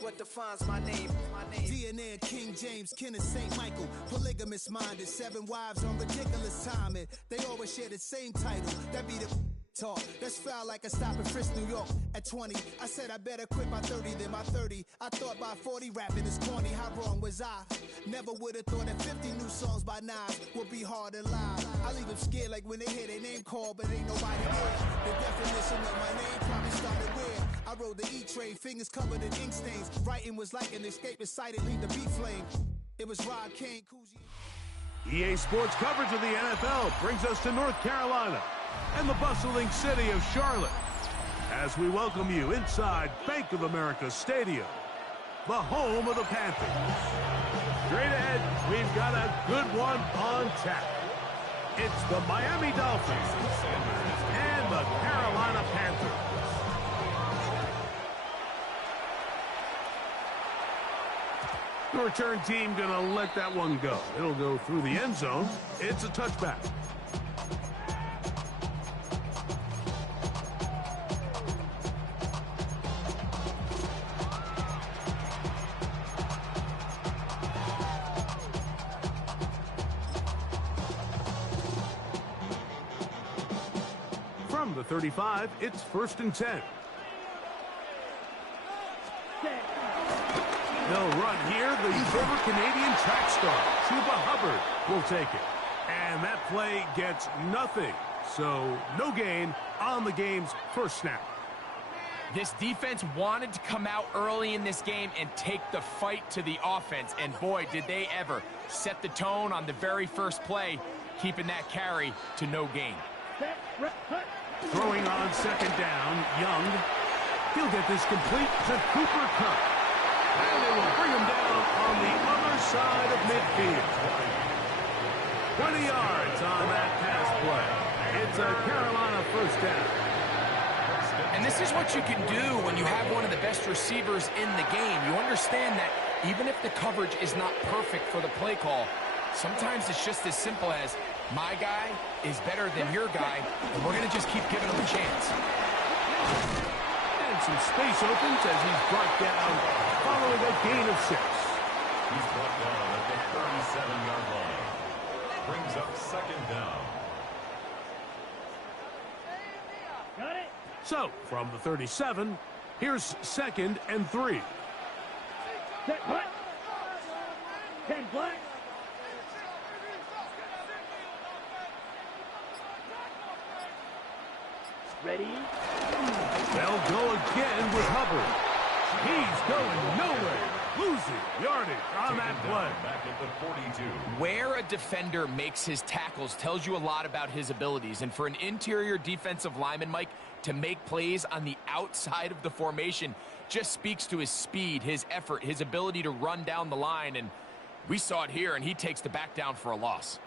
What defines my name? DNA of King James, kin of St. Michael. Polygamous minded, 7 wives on ridiculous timing. They always share the same title. That be the talk. That's foul like a stop in Frisk, New York. At 20, I said I better quit by 30 than by 30. I thought by 40 rapping is corny. How wrong was I? Never would have thought that 50 new songs by Nas would be hard to lie. I leave them scared like when they hear their name called, but ain't nobody there. The definition of my name probably started where I rode the E-train, fingers covered in ink stains. Writing was like an escape excited, leave the beat flame. It was Rod Kane, Cousy. EA Sports coverage of the NFL brings us to North Carolina and the bustling city of Charlotte as we welcome you inside Bank of America Stadium, the home of the Panthers. Straight ahead, we've got a good one on tap. It's the Miami Dolphins and the Carolina Panthers. The return team gonna let that one go. It'll go through the end zone. It's a touchback. From the 35, it's 1st and 10. They'll run here. The former Canadian track star, Chuba Hubbard, will take it. And that play gets nothing. So no gain on the game's first snap. This defense wanted to come out early in this game and take the fight to the offense. And boy, did they ever set the tone on the very first play, keeping that carry to no gain. Throwing on 2nd down, Young. He'll get this complete to Cooper Kupp. And they will bring him down on the other side of midfield. 20 yards on that pass play. It's a Carolina first down. And this is what you can do when you have one of the best receivers in the game. You understand that even if the coverage is not perfect for the play call, sometimes it's just as simple as, my guy is better than your guy, and we're going to just keep giving him a chance. And some space opens as he's brought down following a gain of 6. He's brought down at the 37-yard line. Brings up 2nd down. Got it. So, from the 37, here's 2nd and 3. Set punt. 10 black. Ready? They'll go again with Hubbard. He's going nowhere. Losing yardage on that play. Back at the 42. Where a defender makes his tackles tells you a lot about his abilities. And for an interior defensive lineman, Mike, to make plays on the outside of the formation just speaks to his speed, his effort, his ability to run down the line. And we saw it here, and he takes the back down for a loss.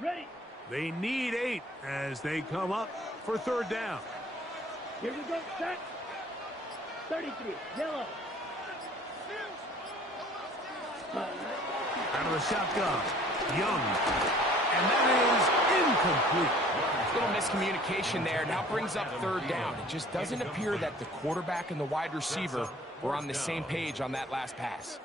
Ready. They need 8 as they come up for 3rd down. Here we go, set. 33, yellow. Out of the shotgun, Young. And that is incomplete. Little miscommunication there. Now brings up 3rd down. It just doesn't appear that the quarterback and the wide receiver were on the same page on that last pass.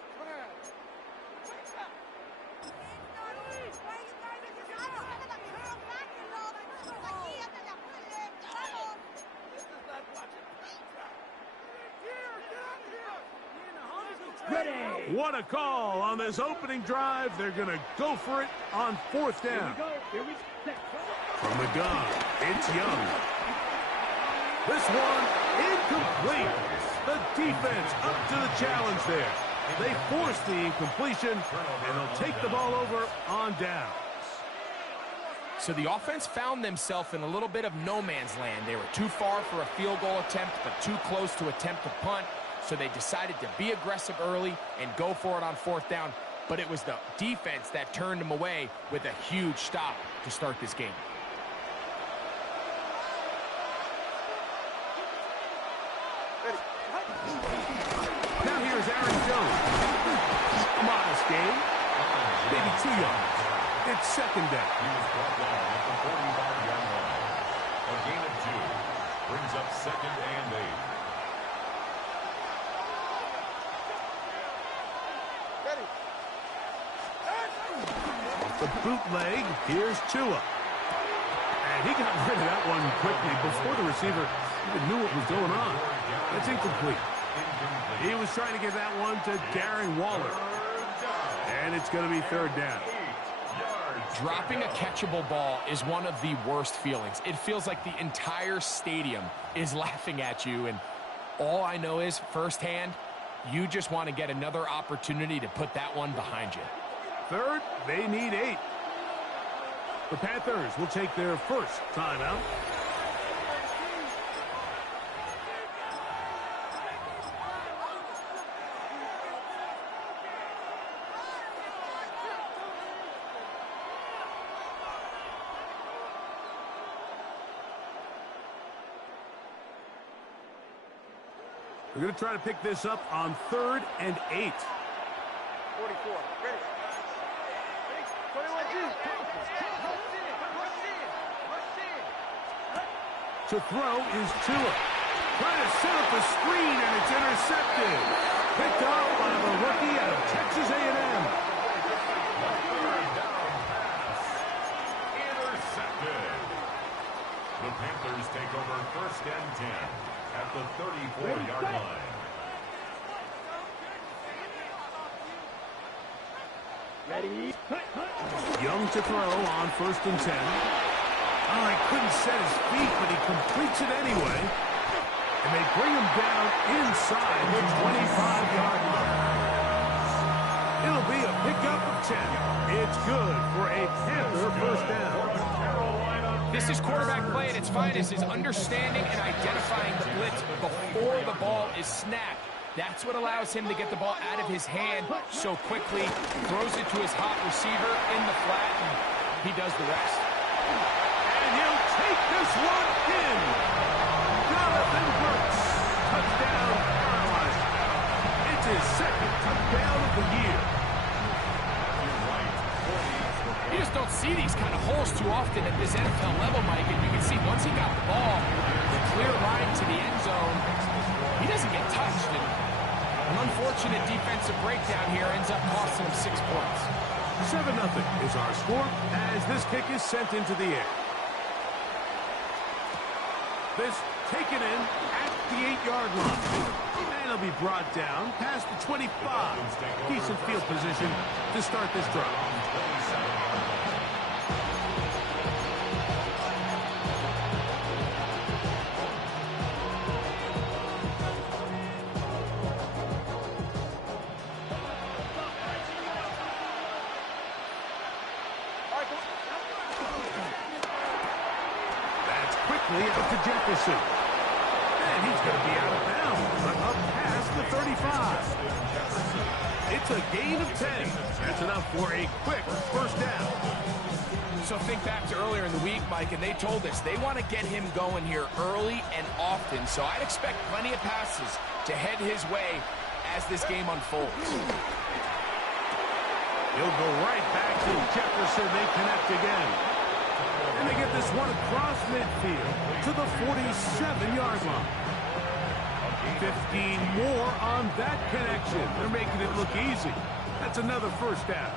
What a call on this opening drive. They're going to go for it on 4th down. From the gun, it's Young. This one incomplete. The defense up to the challenge there. They force the incompletion, and they'll take the ball over on downs. So the offense found themselves in a little bit of no man's land. They were too far for a field goal attempt, but too close to attempt a punt. So they decided to be aggressive early and go for it on 4th down. But it was the defense that turned them away with a huge stop to start this game. Now here's Aaron Jones. A modest gain. Maybe 2 yards. It's 2nd down. He was brought down at the 45-yard line. A gain of 2. Brings up 2nd and 8. The bootleg, here's Tua. And he got rid of that one quickly before the receiver even knew what was going on. That's incomplete. He was trying to get that one to Darren Waller. And it's going to be 3rd down. Dropping a catchable ball is one of the worst feelings. It feels like the entire stadium is laughing at you, and all I know is firsthand, you just want to get another opportunity to put that one behind you. 3rd, they need 8. The Panthers will take their first timeout. We're going to try to pick this up on 3rd and 8. 44. Ready. 21-2. To throw is Tua. Trying to set up the screen, and it's intercepted. Picked off by the rookie out of Texas A&M. Intercepted. The Panthers take over 1st and 10 at the 34-yard line. Ready? Young to throw on 1st and 10. Oh, he couldn't set his feet, but he completes it anyway. And they bring him down inside the 25-yard line. It'll be a pickup of 10. It's good for a Panther 1st down. This is quarterback play at its finest, is understanding and identifying the blitz before the ball is snapped. That's what allows him to get the ball out of his hand so quickly, throws it to his hot receiver in the flat, and he does the rest. And he'll take this one in. Jonathan Brooks, touchdown Carolina. It's his 2nd touchdown of the year. You just don't see these kind of holes too often at this NFL level, Mike, and you can see once he got the ball, the clear line to the end zone, he doesn't get touched, and an unfortunate defensive breakdown here ends up costing him 6 points. 7-0 is our score as this kick is sent into the air. This taken in at the 8-yard line. And it'll be brought down past the 25. Decent field position to start this drive. Out to Jefferson. And he's going to be out of bounds, but up past the 35. It's a gain of 10. That's enough for a quick 1st down. So think back to earlier in the week, Mike, and they told us they want to get him going here early and often. So I'd expect plenty of passes to head his way as this game unfolds. He'll go right back to Jefferson. They connect again. And they get this one across midfield to the 47-yard line. 15 more on that connection. They're making it look easy. That's another 1st down.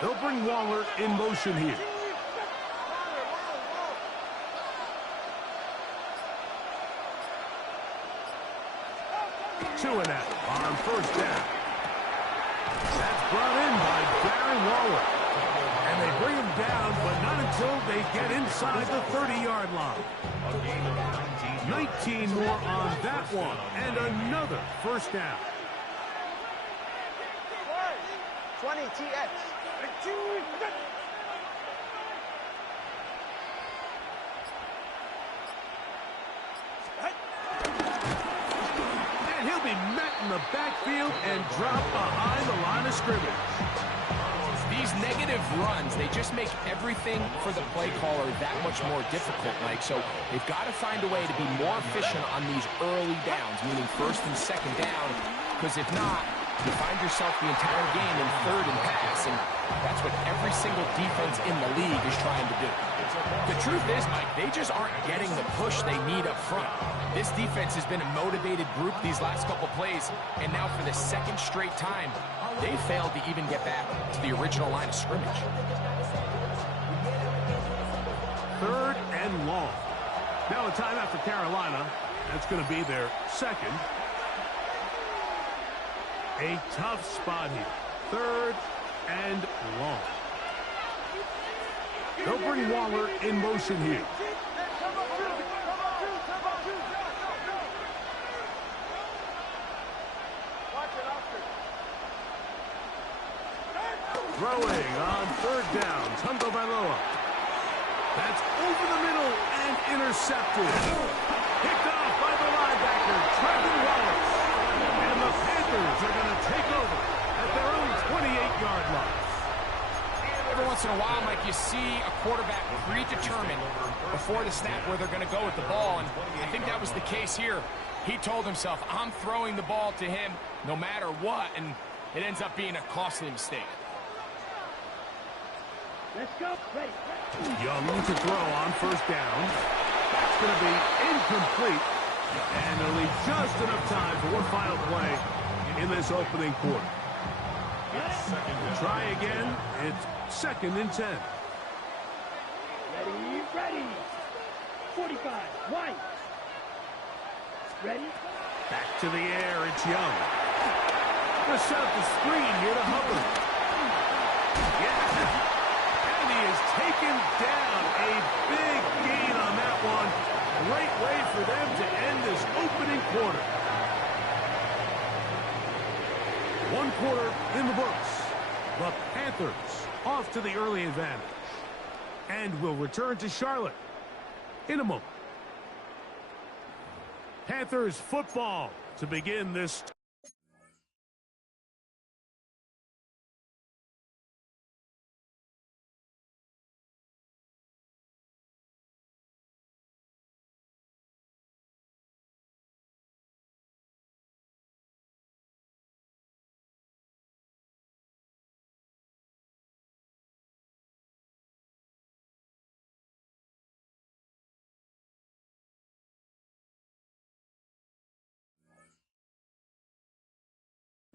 They'll bring Waller in motion here. Two and out on 1st down. That's brought in by Darren Waller. And they bring him down, but not until they get inside the 30-yard line. 19 more on that one, and another 1st down. 20 TX. And he'll be met in the backfield and dropped behind the line of scrimmage. These negative runs, they just make everything for the play caller that much more difficult, Mike. So they've got to find a way to be more efficient on these early downs, meaning 1st and 2nd down, because if not, You find yourself the entire game in third and pass, and that's what every single defense in the league is trying to do. The truth is, Mike, they just aren't getting the push they need up front. This defense has been a motivated group these last couple plays, and now for the second straight time, they failed to even get back to the original line of scrimmage. Third and long. Now a timeout for Carolina. That's going to be their second. A tough spot here. Third and long. They'll bring Waller in motion here. Throwing on third down, Tagovailoa. That's over the middle and intercepted. Picked off by the linebacker, Trevin Wallace. And the Panthers are going to take over at their own 28-yard line. Every once in a while, Mike, you see a quarterback predetermined before the snap where they're going to go with the ball, and I think that was the case here. He told himself, I'm throwing the ball to him no matter what, and it ends up being a costly mistake. Let's go. Ready. Young to throw on first down. That's going to be incomplete. And they'll leave just enough time for one final play in this opening quarter. Try again. It's second and 10. Ready, ready. 45, white. Ready? Back to the air, it's Young. Gonna set up the screen here to Hubbard. Yeah. And he is taken down. A big gain on that one. Great way for them to end this opening quarter. One quarter in the books. The Panthers off to the early advantage. And will return to Charlotte in a moment. Panthers football to begin this.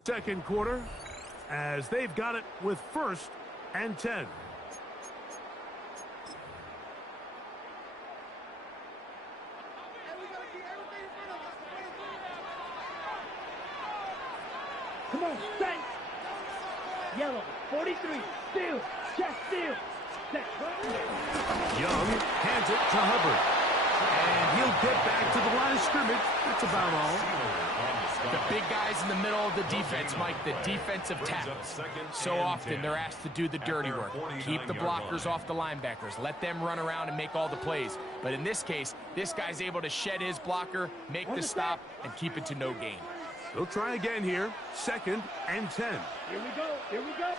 Second quarter, as they've got it with first and 10. Come on, set. Yellow, 43, steal, check, steal. Set. Young hands it to Hubbard. And he'll get back to the line of scrimmage. That's about all. The big guys in the middle of the defense, Mike, the defensive tackles. So often they're asked to do the dirty work. Keep the blockers off the linebackers. Let them run around and make all the plays. But in this case, this guy's able to shed his blocker, make the stop, and keep it to no gain. They'll try again here. Second and 10. Here we go, here we go.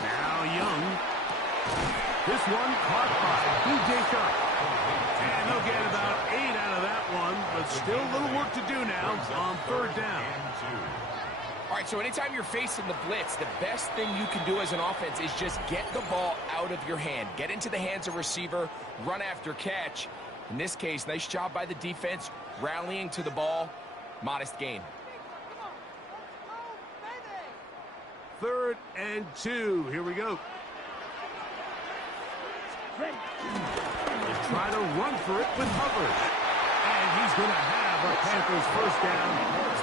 Now Young. This one caught by B.J. Sharp. And they'll get about 8 out of that one, but still a little work to do now on third down. All right, so anytime you're facing the blitz, the best thing you can do as an offense is just get the ball out of your hand. Get into the hands of receiver, run after catch. In this case, nice job by the defense, rallying to the ball, modest gain. Third and 2. Here we go. Ready. They try to run for it with Hubbard. And he's going to have a Panthers first down.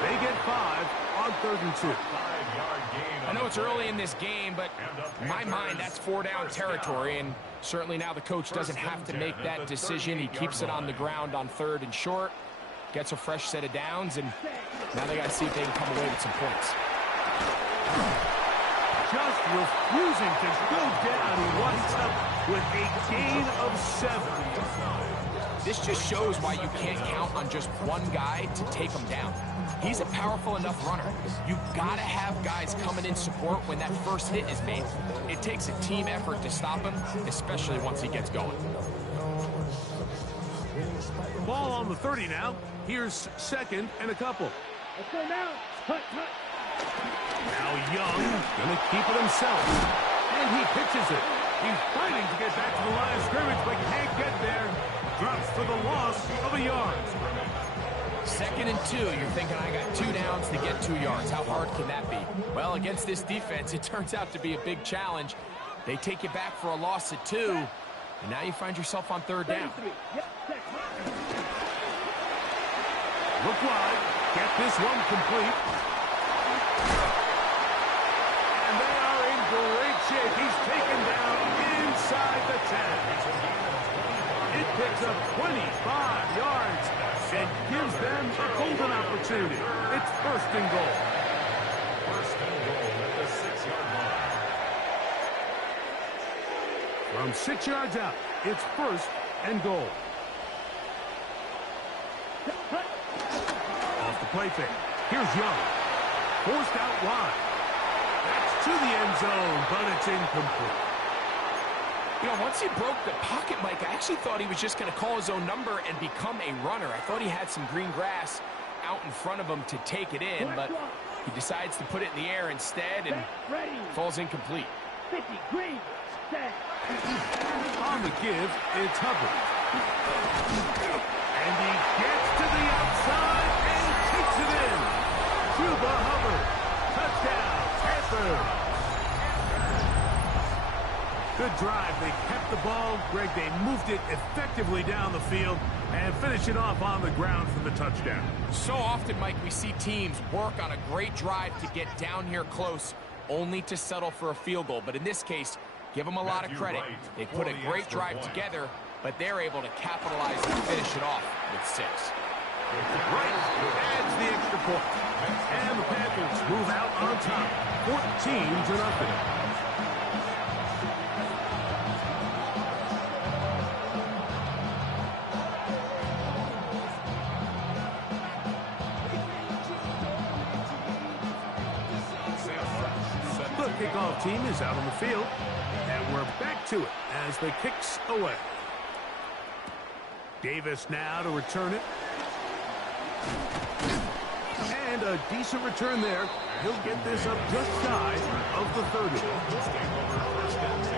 They get 5 on third and 2. 5-yard gain. I know it's early in this game, but in my mind, that's 4-down territory. And certainly now the coach doesn't have to make that decision. He keeps it on the ground on third and short, gets a fresh set of downs, and now they got to see if they can come away with some points. Just refusing to go down. He winds up with a gain of 7. This just shows why you can't count on just one guy to take him down. He's a powerful enough runner. You've got to have guys coming in support when that first hit is made. It takes a team effort to stop him, especially once he gets going. Ball on the 30 now. Here's second and a couple. Let's go now. Hut, hut. Now Young gonna keep it himself. And he pitches it. He's fighting to get back to the line of scrimmage, but can't get there. Drops for the loss of a yard. 2nd and 2. You're thinking, I got 2 downs to get 2 yards. How hard can that be? Well, against this defense, it turns out to be a big challenge. They take you back for a loss at 2, and now you find yourself on 3rd down. Look wide. Get this one complete. And they are in great shape. He's taken down inside the 10. It picks up 25 yards and gives them a golden opportunity. It's 1st and goal. 1st and goal at the 6-yard line. From 6 yards out, it's 1st and goal. Off the play fake. Here's Young. Forced out wide. That's to the end zone, but it's incomplete. You know, once he broke the pocket, Mike, I actually thought he was just going to call his own number and become a runner. I thought he had some green grass out in front of him to take it in, but he decides to put it in the air instead and falls incomplete. 50, green, set. On the give, it's Hubbard. And he gets to the outside and takes it in. Chuba Hubbard. Touchdown, Panthers. Good drive. They kept the ball. Greg, they moved it effectively down the field and finish it off on the ground for the touchdown. So often, Mike, we see teams work on a great drive to get down here close, only to settle for a field goal. But in this case, give them a lot of credit. They put a great drive together, but they're able to capitalize and finish it off with 6. Right adds the extra point. And the Panthers move out on top, 14-0. The kickoff team is out on the field, and we're back to it as the kick's away. Davis now to return it. And a decent return there. He'll get this up just shy of the 30. Take over 1st and 10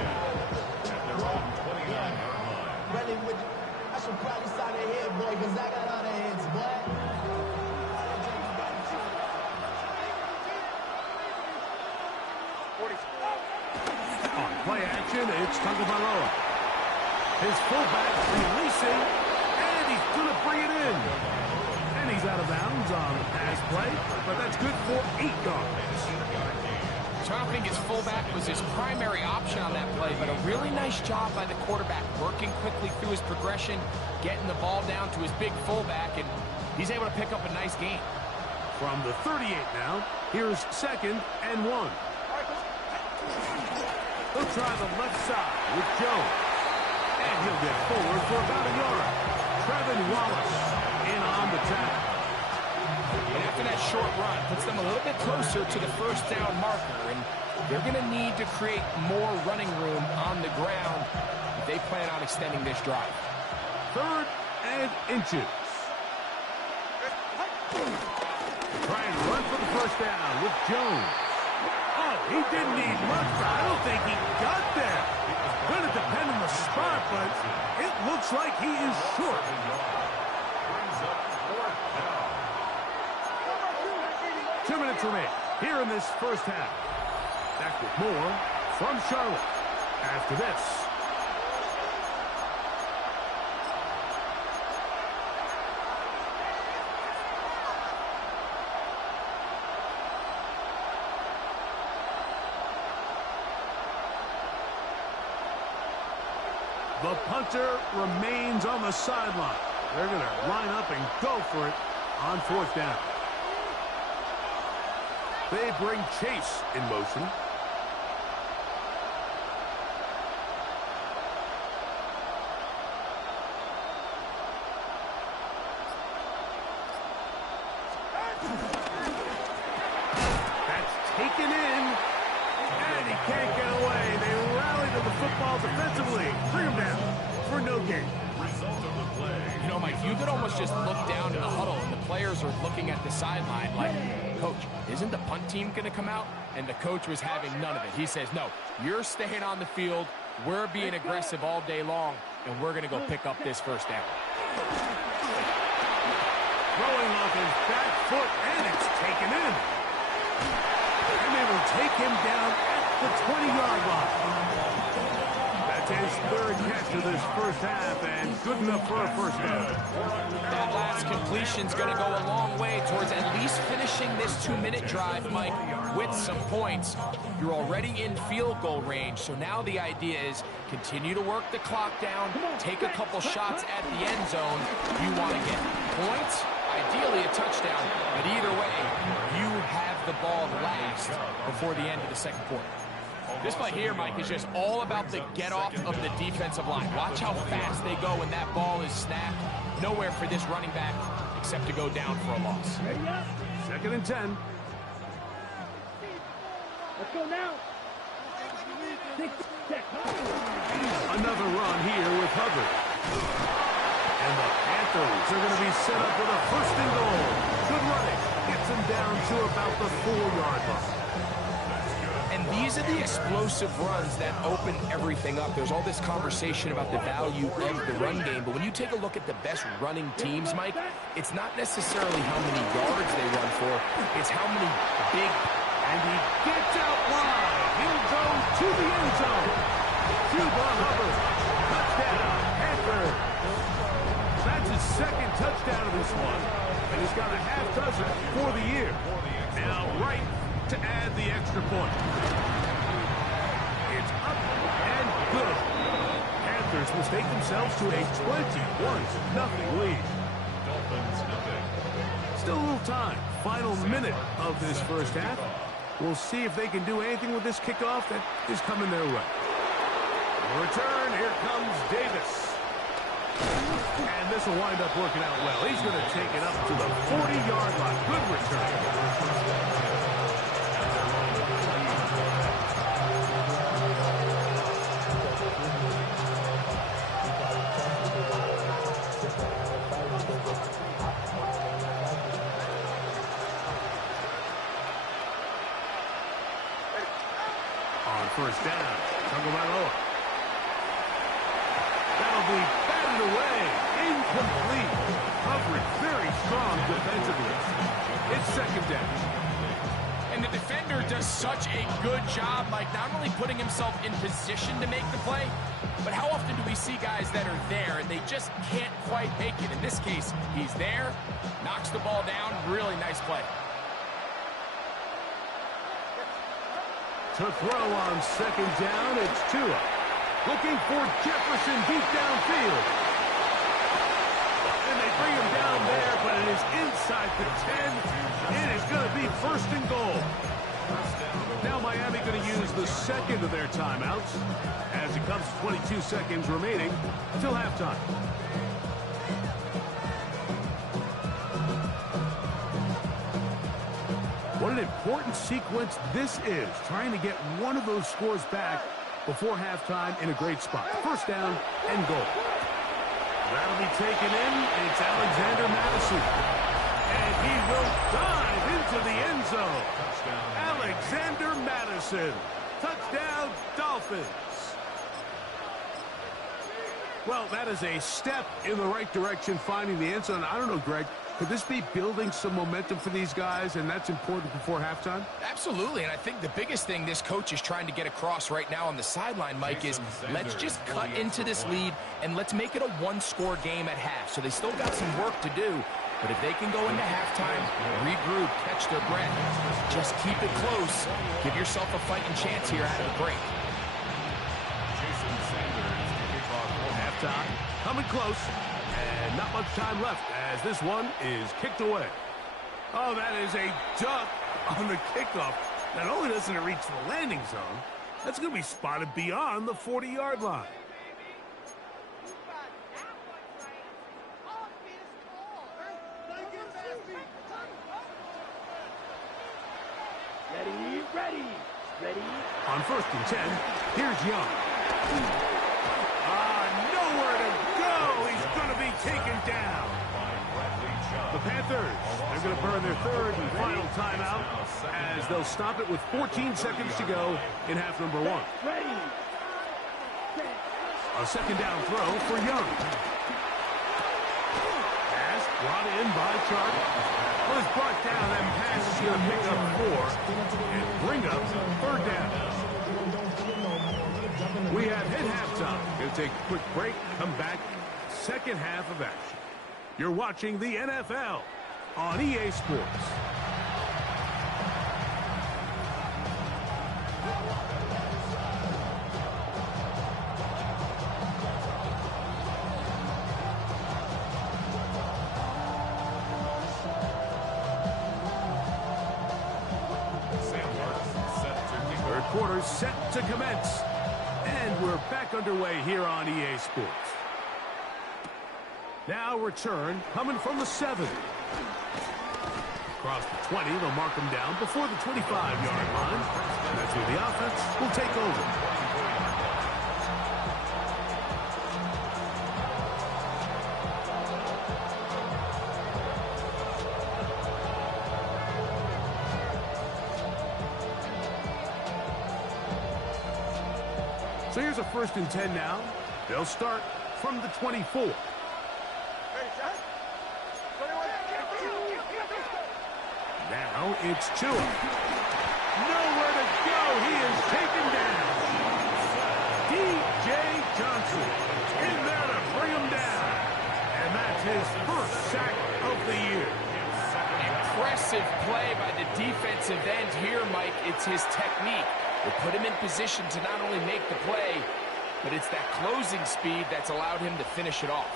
at their own 29-yard line. I should probably sign a head, boy, because I got all the heads, boy. On play action, it's Tagovailoa. His fullback releasing, and he's going to bring it in. And he's out of bounds on the pass play, but that's good for 8 yards. So I don't think his fullback was his primary option on that play, but a really nice job by the quarterback, working quickly through his progression, getting the ball down to his big fullback, and he's able to pick up a nice gain. From the 38 now, here's 2nd and 1. He'll try the left side with Jones. And he'll get forward for about a yard. Trevin Wallace in on the tackle. And after that short run, puts them a little bit closer to the 1st down marker. And they're going to need to create more running room on the ground if they plan on extending this drive. 3rd and inches. Try and run for the 1st down with Jones. Oh, he didn't need much, but I don't think he got there. Going to depend on the spot, but it looks like he is short. Brings up 4th down. 2 minutes remain here in this 1st half. Back with more from Charlotte after this. The punter remains on the sideline. They're going to line up and go for it on 4th down. They bring Chase in motion. That's taken in. And he can't get away. They rally to the football defensively. Bring him down for no gain. Result of the play. know, Mike, you could almost just look down in the huddle, and the players are looking at the sideline like, Coach, isn't the punt team going to come out? And the coach was having none of it. He says, no, you're staying on the field. We're being aggressive all day long, and we're going to go pick up this first down. Throwing off his back foot, and it's taken in. And they will take him down at the 20-yard line. That's his third catch of this first half, and good enough for a first down. That last completion's going to go a long way towards at least finishing this 2-minute drive, Mike, with some points. You're already in field goal range, so now the idea is continue to work the clock down, take a couple shots at the end zone. You want to get points, ideally a touchdown, but either way, you have the ball last before the end of the second quarter. This play here, Mike, is just all about the get-off of the defensive line. Watch how fast they go when that ball is snapped. Nowhere for this running back except to go down for a loss. Second and 10. Let's go now. Another run here with Hubbard. And the Panthers are going to be set up with a first and goal. Good running. Gets them down to about the 4-yard line. And these are the explosive runs that open everything up. There's all this conversation about the value of the run game, but when you take a look at the best running teams, Mike, it's not necessarily how many yards they run for, it's how many big... And he gets out wide. He'll go to the end zone. Cuba Hubbard. Touchdown, Panthers. That's his second touchdown of this one, and he's got a half dozen for the year. Now right to add the extra point. It's up and good. Panthers mistake themselves to a 21-0 lead. Still a little time. Final minute of this first half. We'll see if they can do anything with this kickoff that is coming their way. Return, here comes Davis. And this will wind up working out well. He's going to take it up to the 40-yard line. Good return. First down, Tagovailoa. That'll be batted away, incomplete. Coverage very strong defensively. It's second down. And the defender does such a good job, Mike, not only putting himself in position to make the play, but how often do we see guys that are there and they just can't quite make it? In this case, he's there, knocks the ball down, really nice play. To throw on second down, it's Tua. Looking for Jefferson deep downfield. And they bring him down there, but it is inside the 10. It is going to be first and goal. Now Miami going to use the second of their timeouts as it comes to 22 seconds remaining till halftime. What an important sequence this is, trying to get one of those scores back before halftime in a great spot. First down and goal. That'll be taken in. It's Alexander Madison. And he will dive into the end zone. Alexander Madison. Touchdown, Dolphins. Well, that is a step in the right direction, finding the end zone. I don't know, Greg. Could this be building some momentum for these guys, and that's important before halftime? Absolutely, and I think the biggest thing this coach is trying to get across right now on the sideline, Mike, is let's just cut into this lead, and let's make it a one-score game at half. So they still got some work to do, but if they can go into halftime, regroup, catch their breath, just keep it close, give yourself a fighting chance here out of the break. Halftime, coming close. And not much time left as this one is kicked away. Oh, that is a duck on the kickoff. Not only doesn't it reach the landing zone, that's going to be spotted beyond the 40-yard line. Ready. On first and 10, here's Young. Nowhere to go. He's going to be taken down. third and final timeout as they'll stop it with 14 seconds to go in half number 1. Ready. A second down throw for Young. Pass brought in by Chark. Was brought down, and pass is going to pick up 4 and bring up third down. We have hit halftime. Going to take a quick break, come back, second half of action. You're watching the NFL on EA Sports. Third quarter set to commence. And we're back underway here on EA Sports. Now return coming from the 7. Across the 20, they'll mark them down before the 25-yard line. That's where the offense will take over. So here's a 1st and 10 now. They'll start from the 24. Ready, set. 21. Now it's Tua. Nowhere to go. He is taken down. D.J. Johnson in there to bring him down. And that's his first sack of the year. Impressive play by the defensive end here, Mike. It's his technique. They put him in position to not only make the play, but it's that closing speed that's allowed him to finish it off.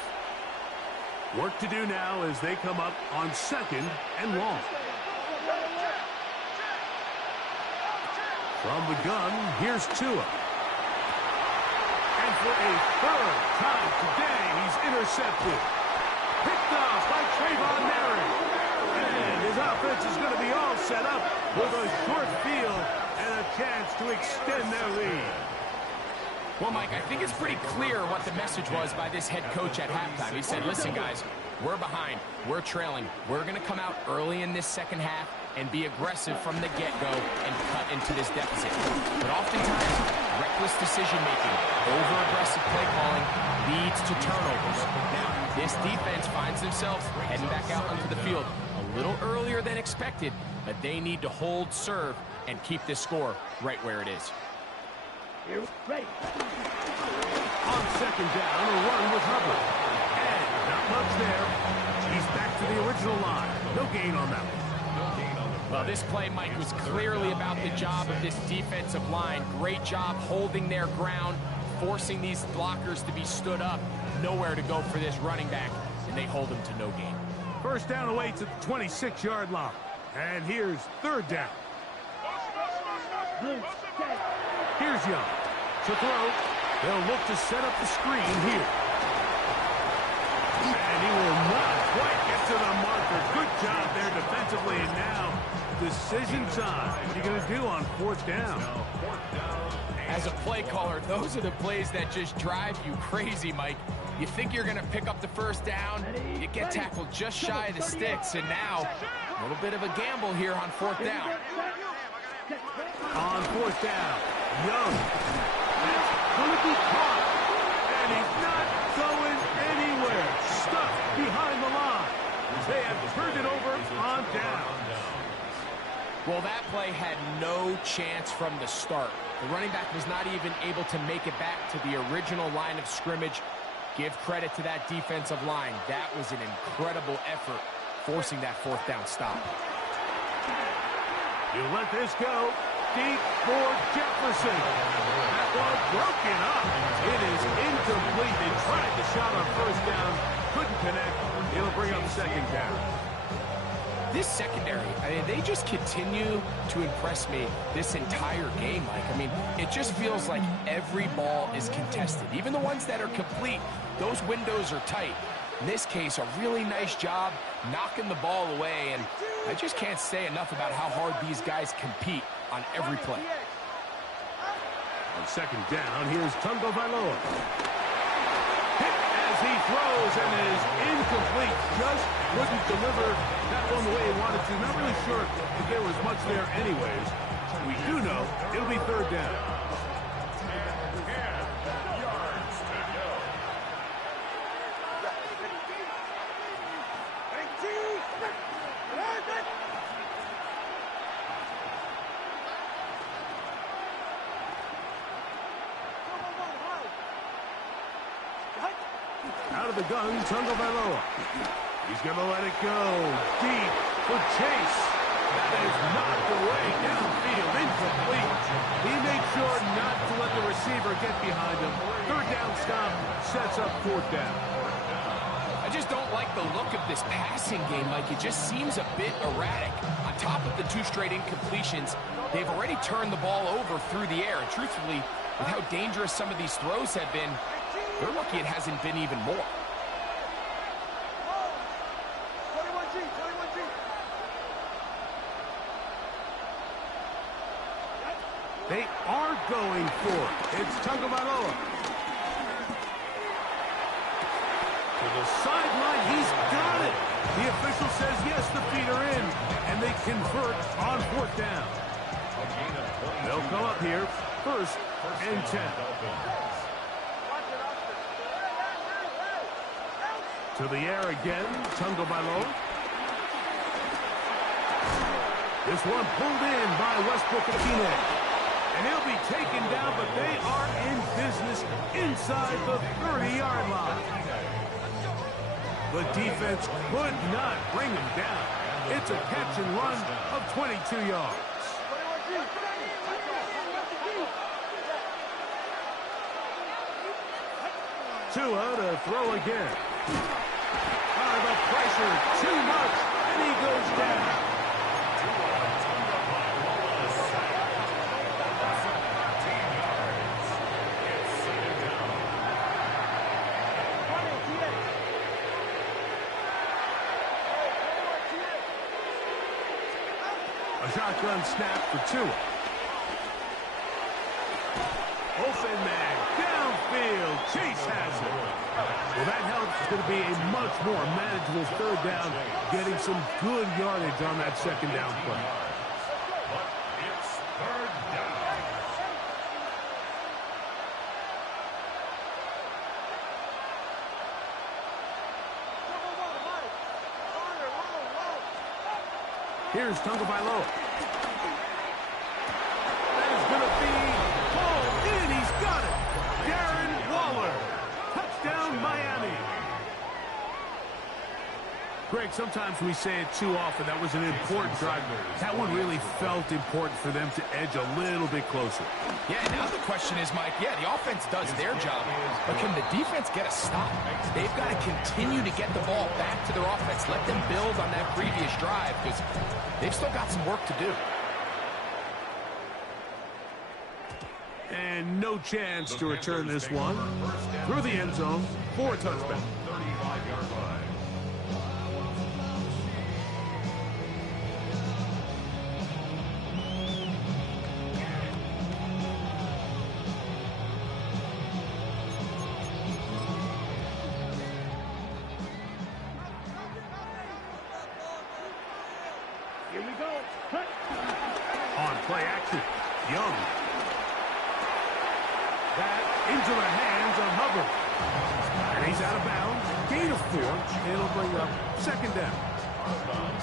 Work to do now as they come up on 2nd and long. From the gun, here's Tua. And for a third time today, he's intercepted. Picked off by Trayvon Merritt. And his offense is going to be all set up with a short field and a chance to extend their lead. Well, Mike, I think it's pretty clear what the message was by this head coach at halftime. He said, listen, guys, we're behind. We're trailing. We're going to come out early in this second half and be aggressive from the get-go and cut into this deficit. But oftentimes, reckless decision-making, over-aggressive play calling leads to turnovers. Now, this defense finds themselves heading back out onto the field a little earlier than expected, but they need to hold serve and keep this score right where it is. Here, ready. On 2nd down, a run with Hubbard. And not much there. He's back to the original line. No gain on that one. Well, this play, Mike, was clearly about the job of this defensive line. Great job holding their ground, forcing these blockers to be stood up. Nowhere to go for this running back, and they hold him to no gain. First down away to the 26-yard line. And here's 3rd down. Blue, set. Here's Young to throw. They'll look to set up the screen here. And he will not quite get to the marker. Good job there defensively. And now, decision time. What are you going to do on 4th down? As a play caller, those are the plays that just drive you crazy, Mike. You think you're going to pick up the first down, you get tackled just shy of the sticks, and now a little bit of a gamble here on 4th down. On 4th down, Young. That's going to be caught. And he's not going anywhere. Stuck behind the line. They have turned it over on down. Well, that play had no chance from the start. The running back was not even able to make it back to the original line of scrimmage. Give credit to that defensive line. That was an incredible effort, forcing that 4th down stop. You let this go. Deep for Jefferson. That ball broken up. It is incomplete. They tried the shot on 1st down. Couldn't connect. It'll bring up 2nd down. This secondary, I mean, they just continue to impress me this entire game, Mike. I mean, it just feels like every ball is contested. Even the ones that are complete, those windows are tight. In this case, a really nice job knocking the ball away, and I just can't say enough about how hard these guys compete on every play. On 2nd down, here's Tungo Vailoa. Hit as he throws and is incomplete. Just couldn't deliver that one the way he wanted to. Not really sure if there was much there anyways. We do know it'll be third down. Out of the gun, Tagovailoa. He's going to let it go deep for Chase. That is knocked away downfield, incomplete. He made sure not to let the receiver get behind him. Third down stop sets up fourth down. I just don't like the look of this passing game, Mike. It just seems a bit erratic. On top of the 2 straight incompletions, they've already turned the ball over through the air. And truthfully, with how dangerous some of these throws have been, they're lucky it hasn't been even more. 21G, 21G. They are going for it. It's Tagovailoa. To the sideline, he's got it. The official says yes, the feet are in, and they convert on fourth down. They'll come up here, first and 10. To the air again, Tagovailoa. This one pulled in by Westbrook-Ikhine. And he'll be taken down, but they are in business inside the 30-yard line. The defense could not bring him down. It's a catch and run of 22 yards. Tua to throw again. The pressure, too much, and he goes down. A shotgun snap for Tua. Open man, downfield, Chase has it. Well, that helps. It's going to be a much more manageable third down, getting some good yardage on that second down play. It's third down. Here's Tagovailoa. That is going to be pulled in. He's got it. Darren Waller. Touchdown, Miami. Greg, sometimes we say it too often. That was an important drive. That one really felt important for them to edge a little bit closer. Yeah, now the question is, Mike, the offense does their job, but can the defense get a stop? They've got to continue to get the ball back to their offense. Let them build on that previous drive because they've still got some work to do. And no chance to return this one through the end zone for a touchback. 35-yard line. Here we go. Cut. On play action, Young. That into the hands of Hubbard. And he's out of bounds. Gain of 4. It'll bring up second down.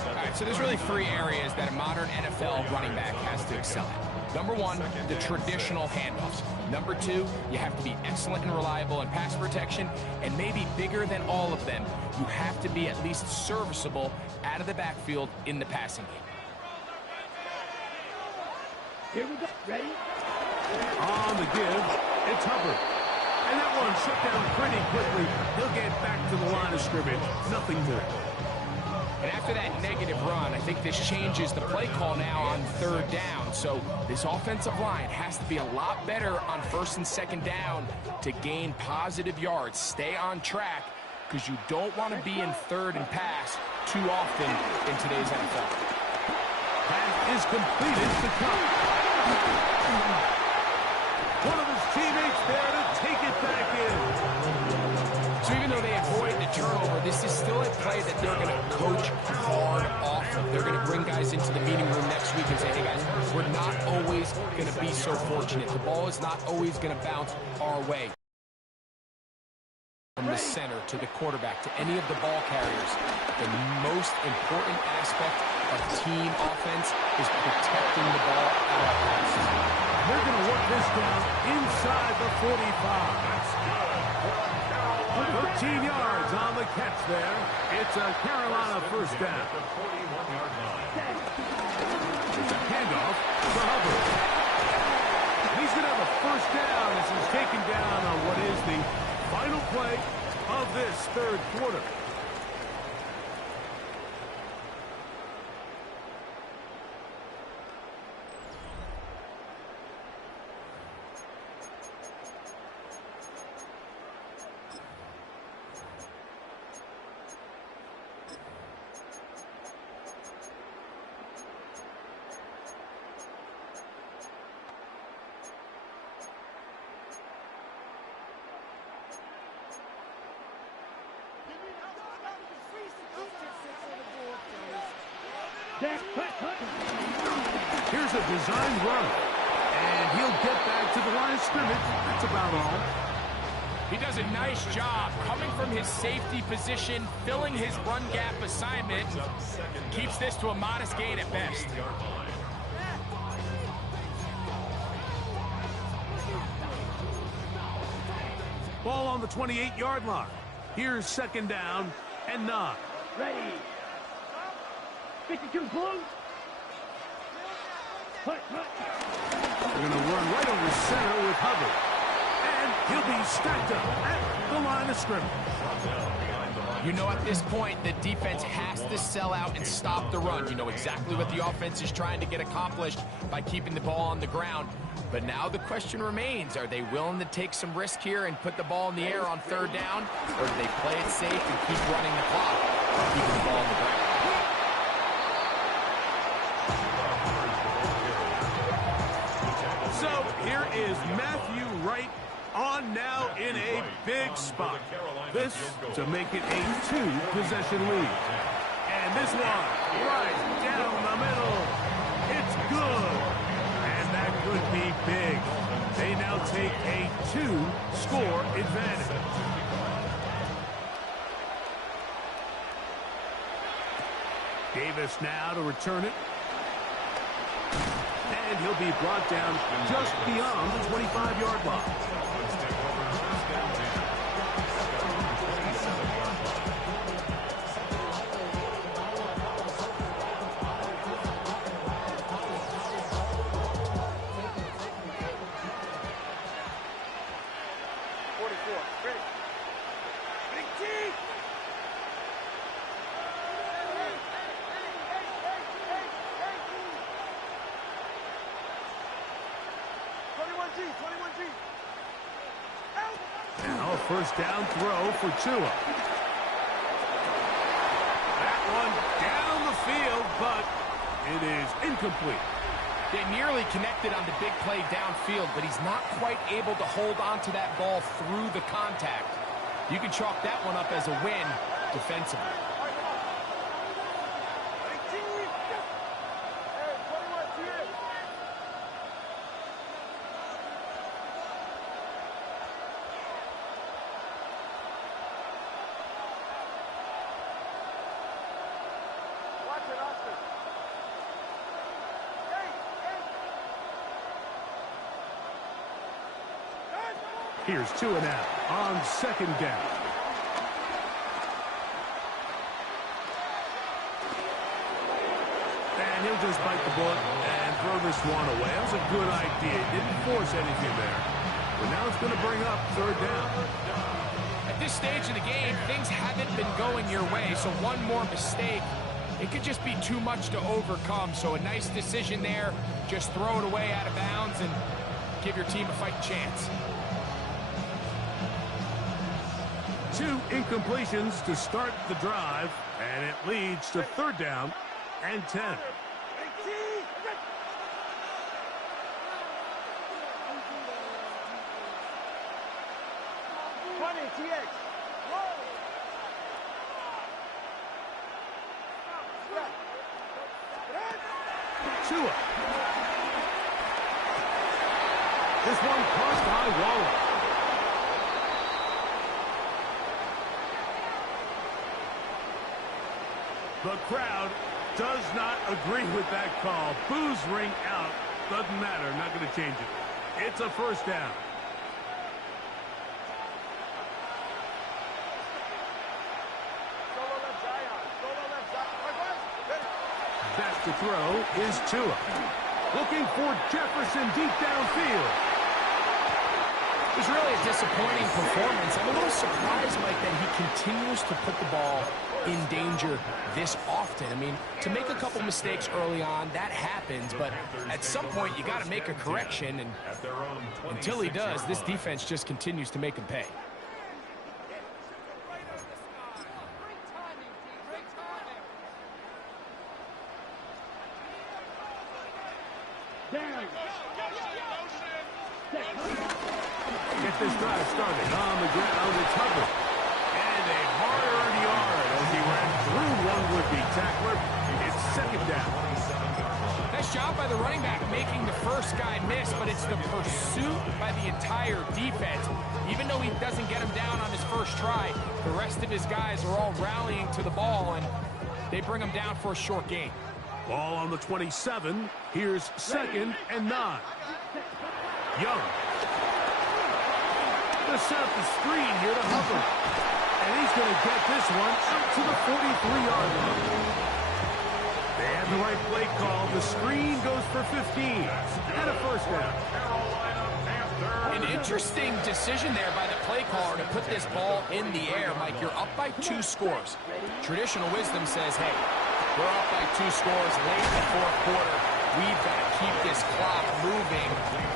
All right, so there's really 3 areas that a modern NFL running back has to excel at. Number 1, the traditional handoffs. Number 2, you have to be excellent and reliable in pass protection. And maybe bigger than all of them, you have to be at least serviceable out of the backfield in the passing game. Here we go. Ready? On the give, it's Hubbard. And that one shut down pretty quickly. He'll get back to the line of scrimmage. Nothing more. And after that negative run, I think this changes the play call now on third down. So this offensive line has to be a lot better on first and second down to gain positive yards. Stay on track because you don't want to be in third and pass too often in today's NFL. Pass is completed to Kupp. One of his teammates there to take it back in. So even though they avoid the turnover, this is still a play that they're going to coach hard off of. They're going to bring guys into the meeting room next week and say, hey, guys, we're not always going to be so fortunate. The ball is not always going to bounce our way. From the center to the quarterback to any of the ball carriers, the most important aspect of team offense is protecting the ball at all costs. They're going to work this down inside the 45. 13 yards on the catch there. It's a Carolina first down. It's a handoff to Hubbard. He's going to have a first down as he's taken down on what is the final play of this third quarter. Here's a design run, and he'll get back to the line of scrimmage. That's about all. He does a nice job coming from his safety position, filling his run gap assignment, keeps this to a modest gain at best. Ball on the 28-yard line. Here's second down and 9. Ready. 52 blue. Hut. They're going to run right over center with Hubbard. And he'll be stacked up at the line of scrimmage. You know, at this point, the defense has to sell out and stop the run. You know exactly what the offense is trying to get accomplished by keeping the ball on the ground. But now the question remains, are they willing to take some risk here and put the ball in the air on third down? Or do they play it safe and keep running the clock and keeping the ball on the ground? So here is Matthew Wright on now in a big spot. This to make it a 2-possession lead. And this one right down the middle. It's good. And that could be big. They now take a 2-score advantage. Davis now to return it. And he'll be brought down just beyond the 25-yard line. Now a first down throw for Tua. That one down the field, but it is incomplete. They nearly connected on the big play downfield, but he's not quite able to hold on to that ball through the contact. You can chalk that one up as a win defensively. Here's Tua now on second down. And he'll just bite the bullet and throw this one away. That was a good idea. Didn't force anything there. But now it's going to bring up third down. At this stage of the game, things haven't been going your way, so one more mistake, it could just be too much to overcome. So a nice decision there. Just throw it away out of bounds and give your team a fighting chance. 2 incompletions to start the drive, and it leads to third down and 10. Tua. This one caught by Waller. The crowd does not agree with that call. Boos ring out. Doesn't matter. Not going to change it. It's a first down. Back to throw is Tua. Looking for Jefferson deep downfield. It was really a disappointing performance. I'm a little surprised, Mike, that he continues to put the ball in danger this often. I mean, to make a couple mistakes early on, that happens, but at some point you got to make a correction, and until he does, this defense just continues to make him pay. Get this drive started on the ground. It's Hubbard. And a hard yard as he ran through one would-be tackler. It's second down. Nice job by the running back making the first guy miss, but it's the pursuit by the entire defense. Even though he doesn't get him down on his first try, the rest of his guys are all rallying to the ball, and they bring him down for a short gain. Ball on the 27. Here's 2nd and 9. Young. To set up the screen here to Hubbard. And he's going to get this one out to the 43-yard line. They had the right play call. The screen goes for 15. And a first down. An interesting decision there by the play caller to put this ball in the air. Mike, you're up by 2 scores. Traditional wisdom says, hey, we're up by 2 scores late in the fourth quarter. We've got to keep this clock moving.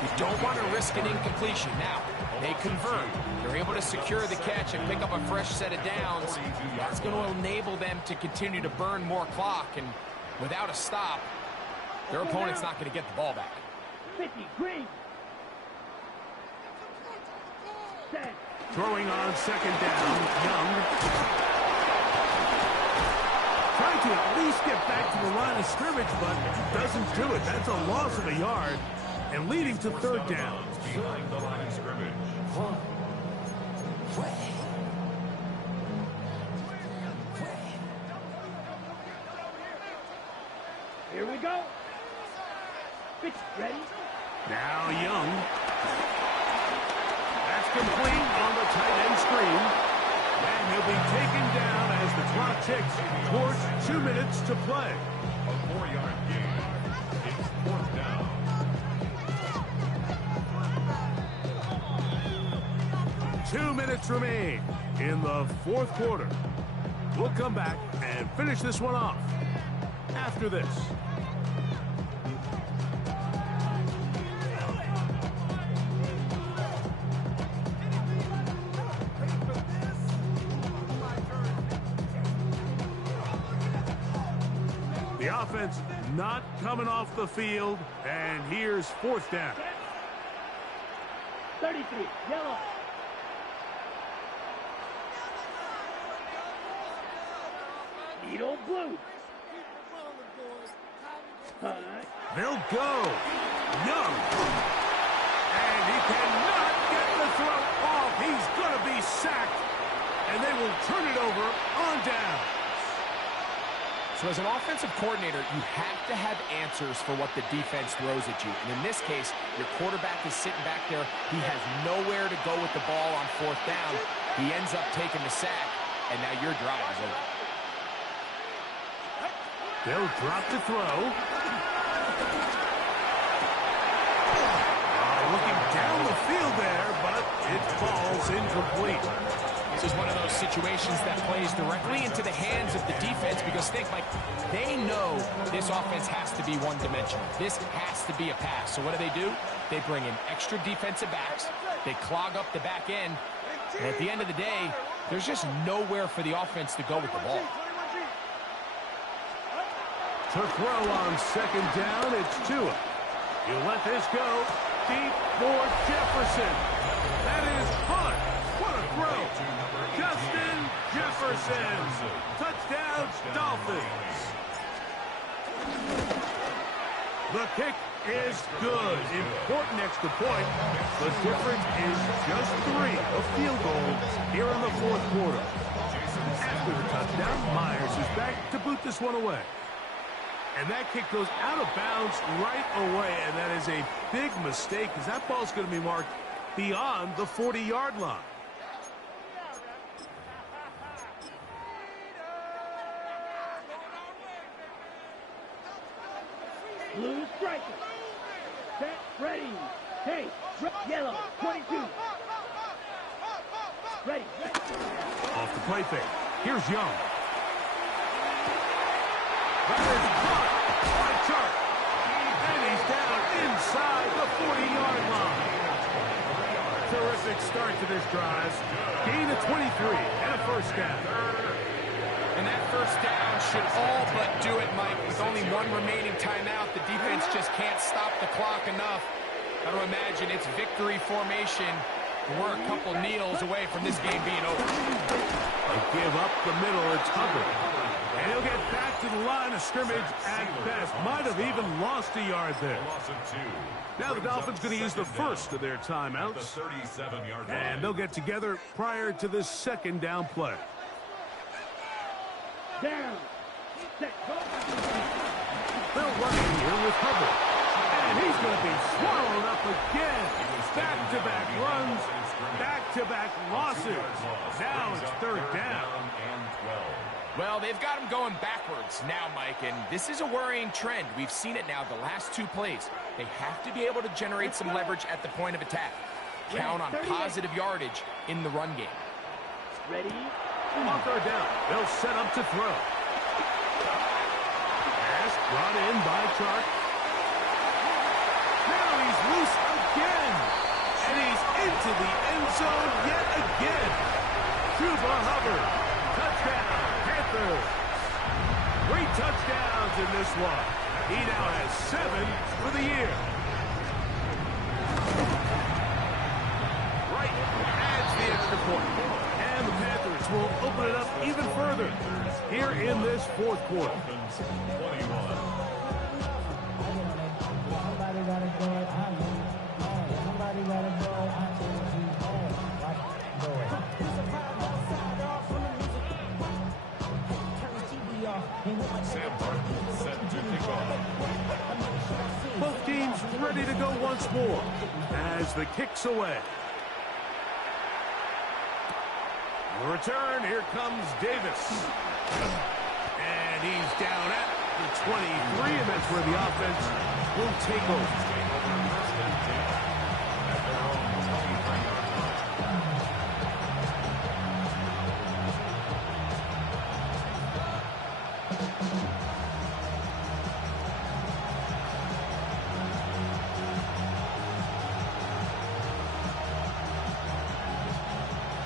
We don't want to risk an incompletion. Now, they convert. They're able to secure the catch and pick up a fresh set of downs. That's going to enable them to continue to burn more clock. And without a stop, their opponent's not going to get the ball back. 50, green. Set. Throwing on 2nd down, Young. Trying to at least get back to the line of scrimmage, but doesn't do it. That's a loss of a yard. And leading to 3rd down. Behind the line of scrimmage. Here we go. Pitch ready. Now Young. That's complete on the tight end screen. And he'll be taken down as the clock ticks towards 2 minutes to play. A 4-yard gain. It's 4th down. 2 minutes remain in the 4th quarter. We'll come back and finish this one off after this. The offense not coming off the field, and here's 4th down. 33, yellow. Needle blue. They'll go. Young. And he cannot get the throw off. He's going to be sacked. And they will turn it over on down. So as an offensive coordinator, you have to have answers for what the defense throws at you. And in this case, your quarterback is sitting back there. He has nowhere to go with the ball on 4th down. He ends up taking the sack, and now your drive is over. They'll drop to throw. Looking down the field there, but it falls incomplete. This is one of those situations that plays directly into the hands of the defense because, think, Mike, they know this offense has to be one-dimensional. This has to be a pass. So what do? They bring in extra defensive backs. They clog up the back end. And at the end of the day, there's just nowhere for the offense to go with the ball. To throw on 2nd down, it's Tua. You let this go deep for Jefferson. That is Hunt. What a throw. Justin Jefferson. Touchdown, Dolphins. The kick is good. Important extra point. The difference is just 3, a field goal here in the fourth quarter. After the touchdown, Myers is back to boot this one away. And that kick goes out of bounds right away, and that is a big mistake because that ball's going to be marked beyond the 40-yard line. Blue striker. Set, ready. Hey, yellow, 22. Ready. Off the play fake. Here's Young. That is caught by Chark. And he's down inside the 40-yard line. Terrific start to this drive. Gain of 23 and a first down. And that first down should all but do it, Mike. With only one remaining timeout, the defense just can't stop the clock enough. Got to imagine it's victory formation. We're a couple kneels away from this game being over. They give up the middle. It's Hubbard. And he'll get back to the line of scrimmage at best. Might have even lost a yard there. Now the Dolphins going to use the first of their timeouts. And they'll get together prior to the second down play. Down. Set, go. They'll run in here with Hubbard. And he's going to be swallowed up again. Back-to-back runs, back-to-back losses. Now it's third down. Well, they've got him going backwards now, Mike, and this is a worrying trend. We've seen it now the last 2 plays. They have to be able to generate some leverage at the point of attack. Count on positive yardage in the run game. Ready. On third down, they'll set up to throw. Pass brought in by Chark. Now he's loose again. And he's into the end zone yet again. Chuba Hubbard. Touchdown, Panthers. 3 touchdowns in this one. He now has 7 for the year. Wright adds the extra point. And the Panthers will open it up even further here in this fourth quarter. Both teams ready to go once more as the kick's away. The return, here comes Davis. And he's down at the 23, and that's where the offense will take over.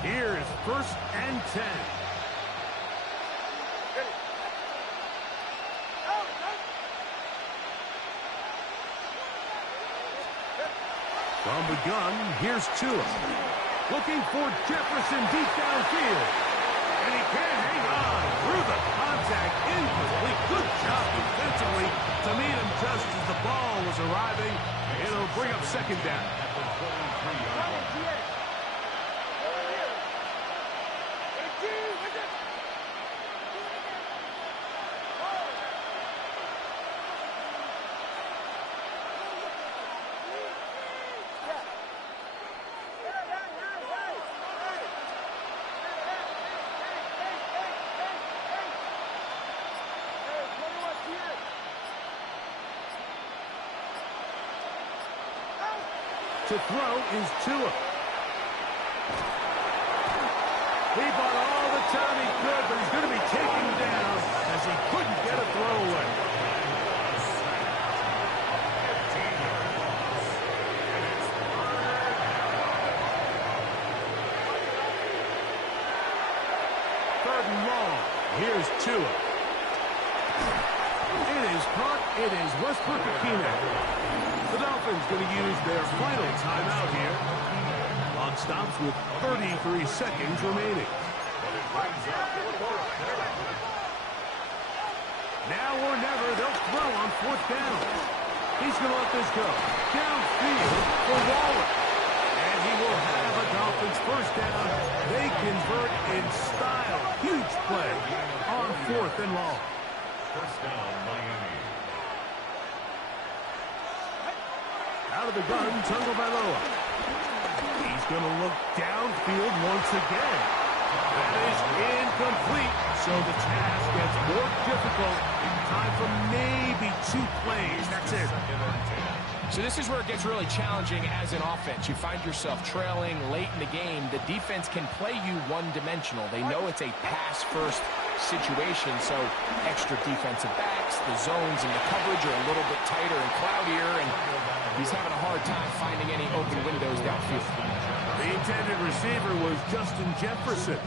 Here is 1st and 10. From the gun, here's Tua. Looking for Jefferson deep downfield. And he can't hang on through the contact. Incomplete. Good job defensively to meet him just as the ball was arriving. It'll bring up second down. To throw is Tua. He bought all the time he could, but he's going to be taken down as he couldn't get a throw away. Third and long. Here's Tua. It is caught. It is Westbrook-Ikhine. The Dolphins going to use their final timeout here. Clock stops with 33 seconds remaining. it brings up fourth down. Now or never, they'll throw on fourth down. He's going to let this go. Downfield for Waller. And he will have a Dolphins first down. They convert in style. Huge play on fourth and long. First down, Miami. Out of the gun, Tagovailoa. He's going to look downfield once again. That is incomplete, so the task gets more difficult. Time for maybe 2 plays. That's it. So this is where it gets really challenging as an offense. You find yourself trailing late in the game. The defense can play you one-dimensional. They know it's a pass-first situation, so extra defensive backs, the zones and the coverage are a little bit tighter and cloudier, and he's having a hard time finding any open windows downfield. The intended receiver was Justin Jefferson.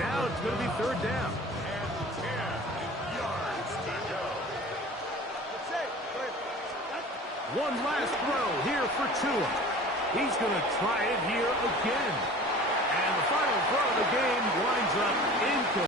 Now it's going to be third down. One last throw here for Tua. He's going to try it here again. And the final throw of the game